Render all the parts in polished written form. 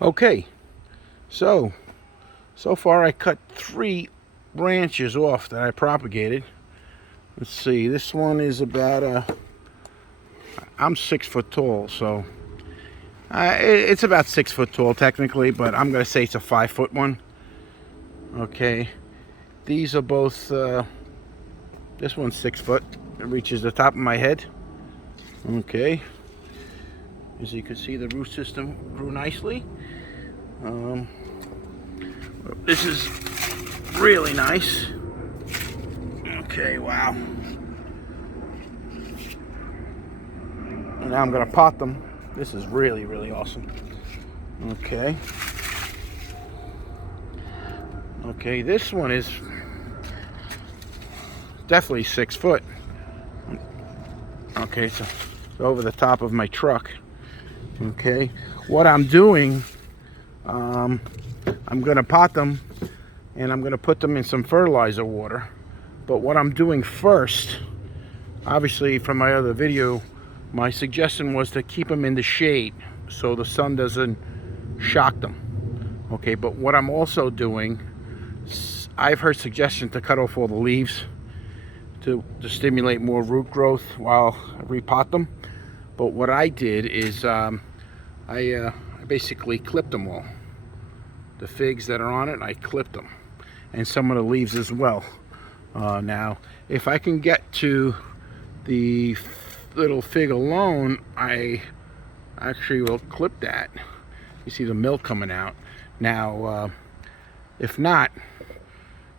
Okay, so far I cut 3 branches off that I propagated. Let's see, this one is about I'm 6 foot tall, so it's about 6 foot tall technically, but I'm gonna say it's a 5 foot one. Okay, these are both. This one's 6 foot. It reaches the top of my head. Okay, as you can see, the root system grew nicely. This is really nice. Okay, wow. And now I'm gonna pot them. This is really awesome. Okay. Okay, this one is definitely 6 foot. Okay, so over the top of my truck. Okay, what I'm doing, I'm gonna pot them and I'm gonna put them in some fertilizer water. But what I'm doing first, obviously from my other video, my suggestion was to keep them in the shade so the sun doesn't shock them. Okay, but what I'm also doing, I've heard suggestions to cut off all the leaves to stimulate more root growth while I repot them. But what I did is I basically clipped them all. The figs that are on it, I clipped them, and some of the leaves as well. Now, if I can get to the little fig alone, I actually will clip that. You see the milk coming out. Now, if not,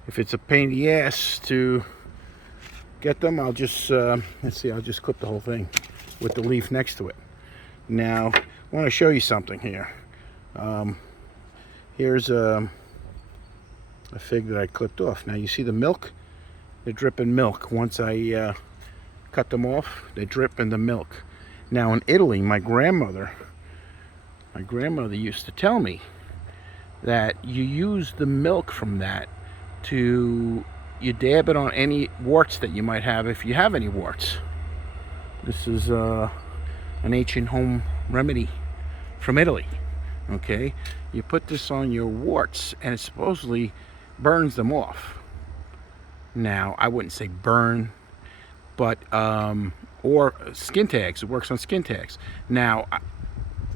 if it's a pain in the ass to get them, I'll just, let's see, I'll just clip the whole thing with the leaf next to it. Now, I want to show you something here. Here's a fig that I clipped off. Now, you see the milk? They're dripping milk. Once I cut them off, they drip in the milk. Now, in Italy, my grandmother used to tell me that you use the milk from that to, you dab it on any warts that you might have, if you have any warts. This is an ancient home remedy from Italy. Okay, you put this on your warts and it supposedly burns them off. Now, I wouldn't say burn, but or skin tags. It works on skin tags. Now,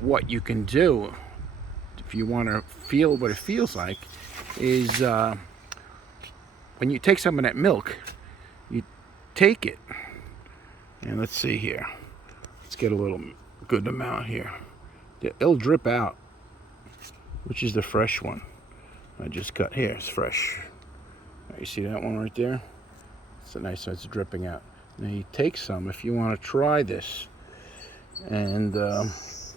what you can do if you want to feel what it feels like is when you take some of that milk, you take it, and let's see here. Let's get a little good amount here. It'll drip out, which is the fresh one. I just cut here. It's fresh. You see that one right there? It's a nice one. It's dripping out. Now you take some if you want to try this, and let's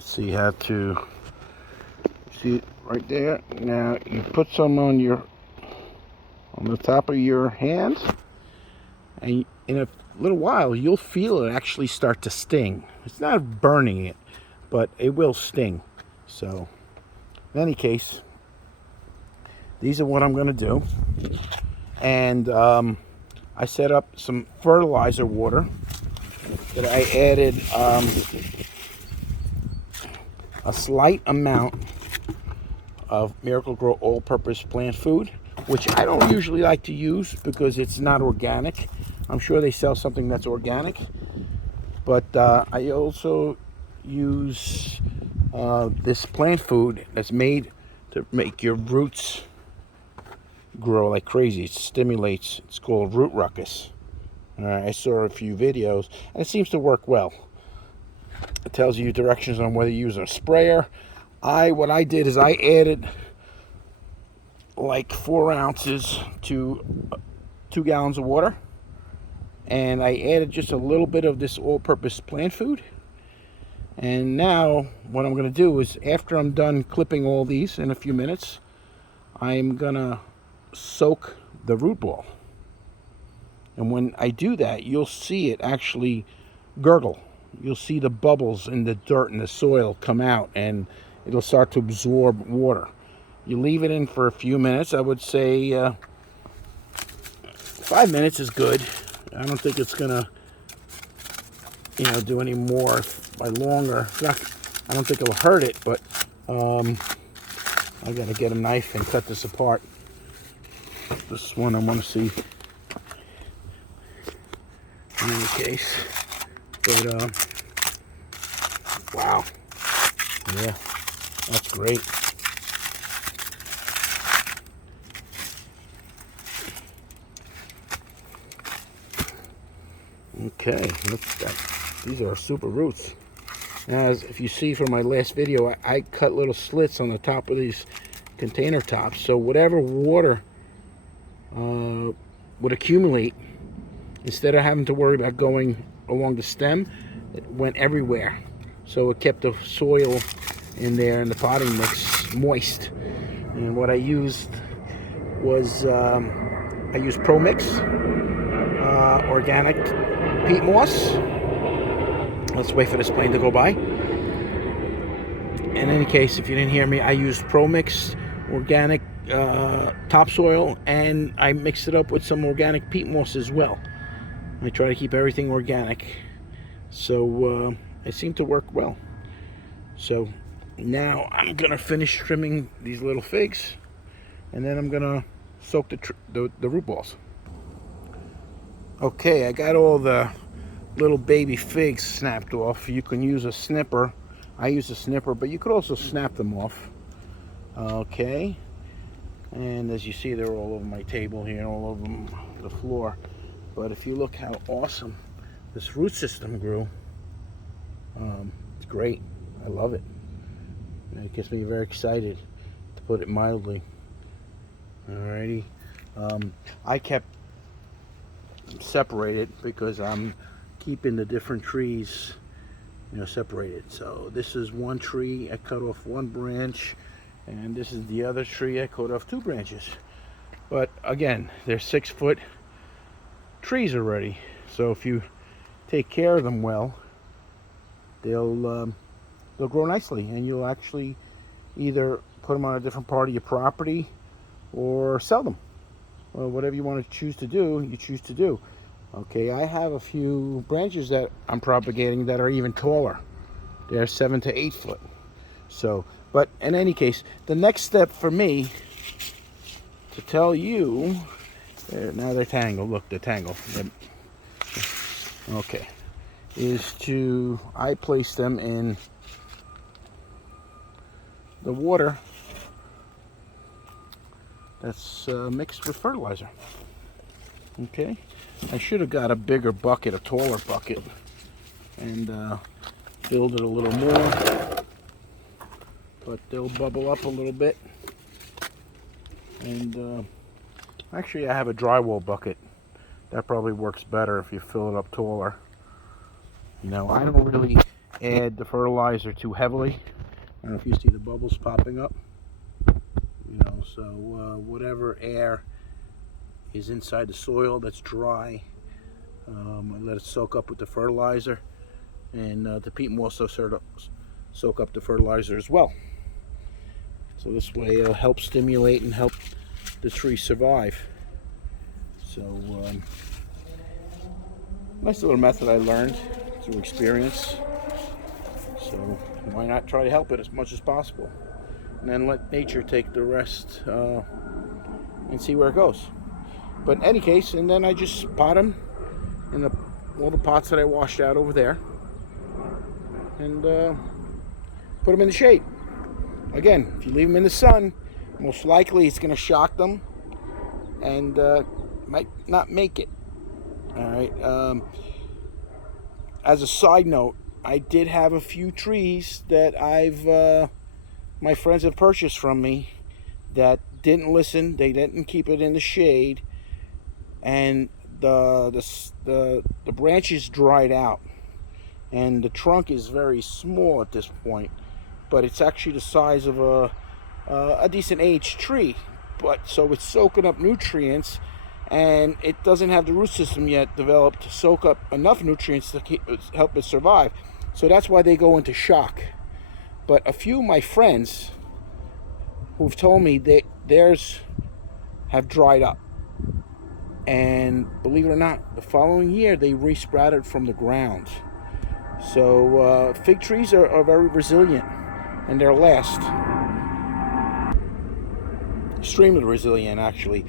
see how to see it right there. Now you put some on the top of your hand, and in a little while you'll feel it actually start to sting. It's not burning it, but it will sting. So in any case, these are what I'm going to do. And I set up some fertilizer water that I added a slight amount of Miracle-Gro all-purpose plant food, which I don't usually like to use because it's not organic. I'm sure they sell something that's organic, but I also use this plant food that's made to make your roots grow like crazy. It stimulates. It's called root ruckus. I saw a few videos and it seems to work well. It tells you directions on whether you use a sprayer. What I did is I added like 4 ounces to 2 gallons of water, and I added just a little bit of this all-purpose plant food. And now what I'm going to do is, after I'm done clipping all these in a few minutes, I'm going to soak the root ball. And when I do that, you'll see it actually gurgle. You'll see the bubbles in the dirt and the soil come out, and it'll start to absorb water. You leave it in for a few minutes. I would say 5 minutes is good. I don't think it's gonna, do any more by longer. I don't think it'll hurt it, but I gotta get a knife and cut this apart. This one I want to see in any case. But wow, yeah, that's great. Okay, look at that. These are super roots. As if you see from my last video, I cut little slits on the top of these container tops, so whatever water would accumulate, instead of having to worry about going along the stem, it went everywhere. So it kept the soil in there and the potting mix moist. And what I used was I used Pro Mix organic peat moss. Let's wait for this plane to go by. In any case, if you didn't hear me, I used Pro Mix organic topsoil, and I mixed it up with some organic peat moss as well. I try to keep everything organic, so it seemed to work well. So now I'm gonna finish trimming these little figs, and then I'm gonna soak the root balls. Okay, I got all the little baby figs snapped off. You can use a snipper. I use a snipper, but you could also snap them off. Okay, and as you see, they're all over my table here, all over the floor. But if you look how awesome this root system grew, it's great. I love it. It gets me very excited, to put it mildly. Alrighty, I kept separated because I'm keeping the different trees, separated. So this is one tree, I cut off one branch, and this is the other tree, I cut off two branches. But again, they're 6-foot trees already, so if you take care of them well, they'll grow nicely, and you'll actually either put them on a different part of your property or sell them. Well, whatever you want to choose to do, you choose to do. Okay, I have a few branches that I'm propagating that are even taller. They're 7 to 8 foot. So, but in any case, the next step for me to tell you, now they're tangled. Look, they're tangled. Okay, is I place them in the water that's mixed with fertilizer. Okay, I should have got a bigger bucket, a taller bucket, and filled it a little more, but they'll bubble up a little bit. And actually, I have a drywall bucket. That probably works better if you fill it up taller. I don't really add the fertilizer too heavily. I don't know if you see the bubbles popping up. So whatever air is inside the soil that's dry, I let it soak up with the fertilizer, and the peat moss also soak up the fertilizer as well. So this way it'll help stimulate and help the tree survive. So nice little method I learned through experience. So why not try to help it as much as possible, and then let nature take the rest and see where it goes. But in any case, and then I just pot them in all the pots that I washed out over there, and put them in the shade. Again, if you leave them in the sun, most likely it's going to shock them and might not make it. All right. As a side note, I did have a few trees that my friends have purchased from me that didn't listen. They didn't keep it in the shade, and the branches dried out, and the trunk is very small at this point, but it's actually the size of a decent aged tree. But so it's soaking up nutrients, and it doesn't have the root system yet developed to soak up enough nutrients to help it survive. So that's why they go into shock. But a few of my friends who've told me theirs have dried up, and believe it or not, the following year they resprouted from the ground. So fig trees are very resilient, and they'll last. Extremely resilient, actually.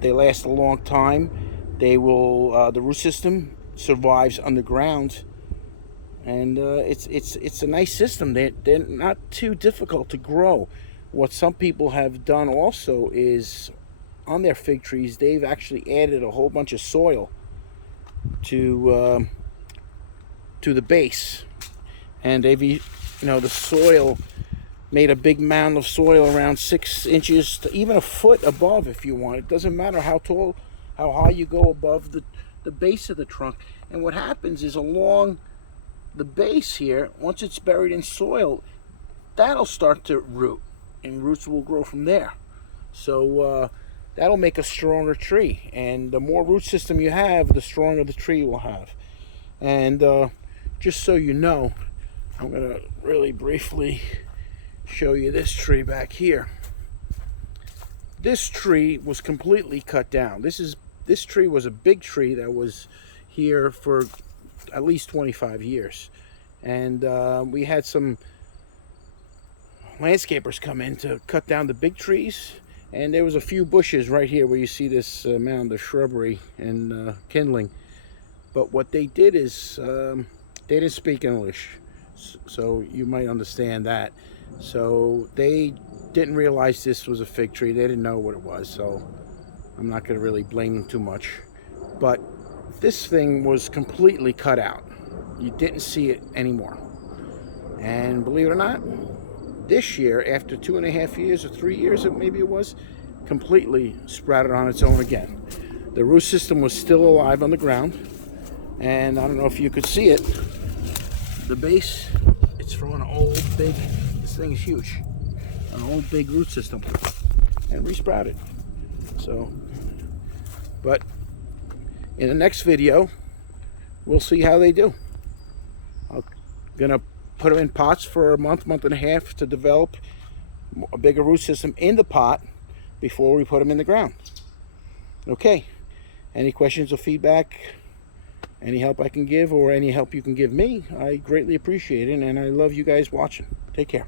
They last a long time. They will. The root system survives underground, and it's a nice system. They're not too difficult to grow. What some people have done also is, on their fig trees, they've actually added a whole bunch of soil to the base, and they've, the soil, made a big mound of soil around 6 inches to even a foot above if you want. It doesn't matter how tall, how high you go above the base of the trunk. And what happens is, along the base here, once it's buried in soil, that'll start to root, and roots will grow from there. So that'll make a stronger tree, and the more root system you have, the stronger the tree will have. And just so you know, I'm going to really briefly show you this tree back here. This tree was completely cut down. This tree was a big tree that was here for at least 25 years, and we had some landscapers come in to cut down the big trees, and there was a few bushes right here where you see this mound of shrubbery and kindling. But what they did is, they didn't speak English, so you might understand that. So they didn't realize this was a fig tree. They didn't know what it was, so I'm not going to really blame them too much. But this thing was completely cut out. You didn't see it anymore. And believe it or not, this year, after 2.5 years or 3 years, maybe it was, completely sprouted on its own again. The root system was still alive on the ground, and I don't know if you could see it. The base, it's from an old big, this thing is huge, an old big root system, and resprouted. So, but in the next video, we'll see how they do. I'm gonna put them in pots for a month and a half to develop a bigger root system in the pot before we put them in the ground. Okay, any questions or feedback, any help I can give, or any help you can give me, I greatly appreciate it, and I love you guys watching. Take care.